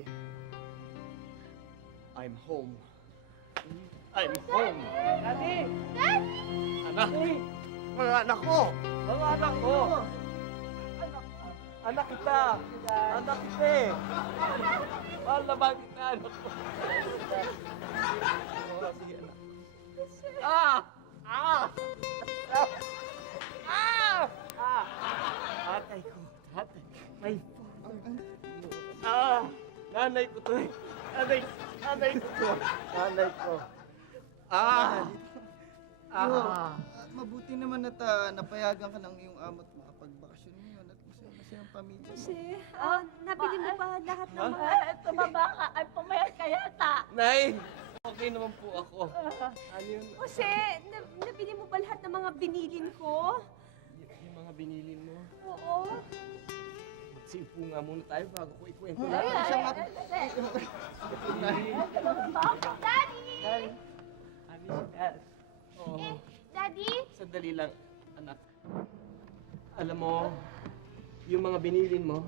Daddy. I'm home. I'm home. Daddy! Daddy! Anak! Daddy! Mga anak ko! Mga anak ko! Anak kita! Anak kita eh! Mahal na ba kita, anak ko? Oh, sige, anak. Ah! Ah! Ah! Ah! Tatay ko, tatay. May Ah! Nanay ko to eh. Nanay ko to. Nanay ko. Ah! Ah! Mabuti naman at napayagan ka ng iyong ama't makapagbakasyon ngayon at masaya ang pamilya mo. Kasi, nabili mo ba lahat ng mga... Tumaba ka ay pumayat ka yata. Nay! Okay naman po ako. Ano yun? Jose, nabili mo ba lahat ng mga binilin ko? Yung mga binilin mo? Oo. Magsipo nga muna tayo bago ko ikwento Ay, lang. ay, Siya nga. Daddy! Ano si Dad? Oo. Daddy? Sandali lang, anak. Alam mo, yung mga binilin mo,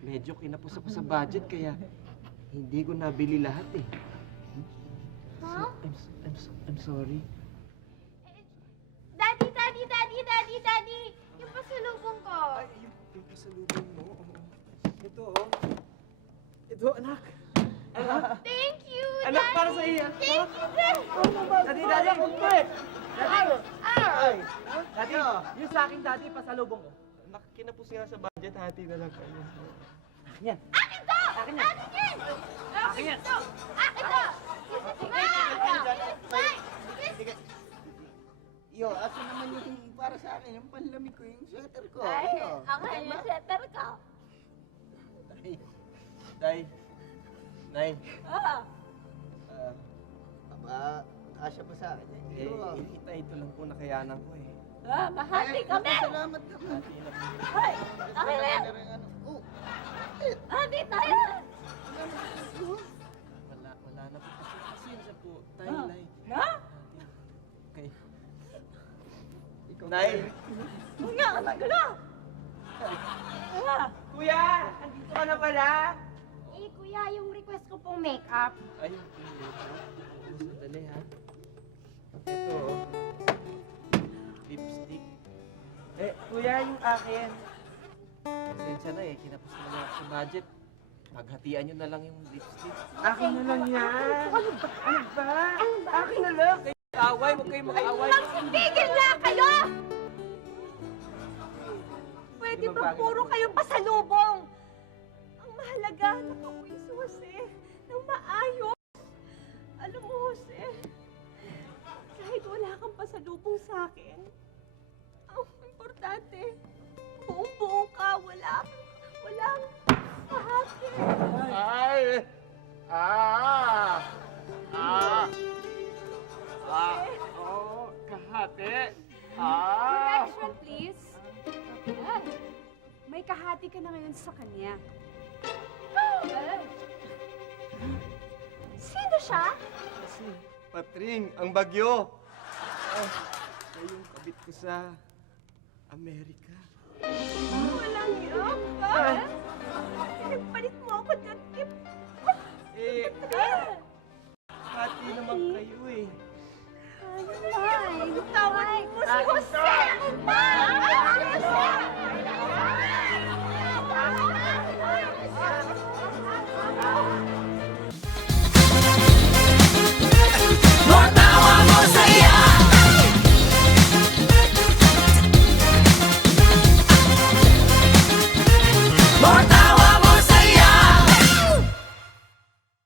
medyo kinapos ako sa budget kaya hindi ko nabili lahat eh. Huh? I'm sorry. Daddy! Yung pasalubong ko. Ay, yung pasalubong mo, oo. Ito, oh. Ito, anak. Anak. Thank you, Anak, Daddy! para sa iyo. Thank you, Daddy! Daddy, Daddy. Ay! Ah! Daddy, yung sa akin, Daddy, pasalubong ko. Anak, kinapos nga sa budget, hati na lang kayo. Yan. Akin to! Akin yan! Akin yan! Akin to! Akin to! Yo, asa naman yung para sa akin, yung panlamig ko, yung sweater ko. Ay, Ano? ako yung setter ka. Day. Nay. Ah, Aba, kasya pa sa akin. Eh, ito lang po nakayanan ko eh. bahati kami. Salamat naman. Hati na po. Ay, okay na yan. Oh, Hati tayo. Wala na po kasi. Pasensya po. Tay, Ah. Nay. Na? Okay. Nay. Nga, anak ko na. Ah, Kuya! Andito ka na pala? Eh, kuya, yung request ko pong make-up. Ay, sandali ha. Ito, oh. Lipstick. Eh, kuya, yung akin. Pasensya na eh, kinapos ko na lang sa budget. Paghatian nyo na lang yung lipstick. Akin na lang yan! Ano ba? Akin na lang! Kayo mag-away, huwag kayo mag-away. Magsigil na kayo! Pwede Di ba ba bagay? puro kayong pasalubong? Ang mahalaga, nakauwi si Jose ng maayos. Alam mo, Jose, kahit wala kang pasalubong sa akin, ang importante, buong-buo ka, walang kahati. Ay! Ah! Ah! Ah! Oh, kahati! Ah! Correction, please. Yan. May kahati ka na ngayon sa kanya. Sino siya? Kasi, Patring, ang bagyo! Ah, siya yung kabit ko sa Amerika.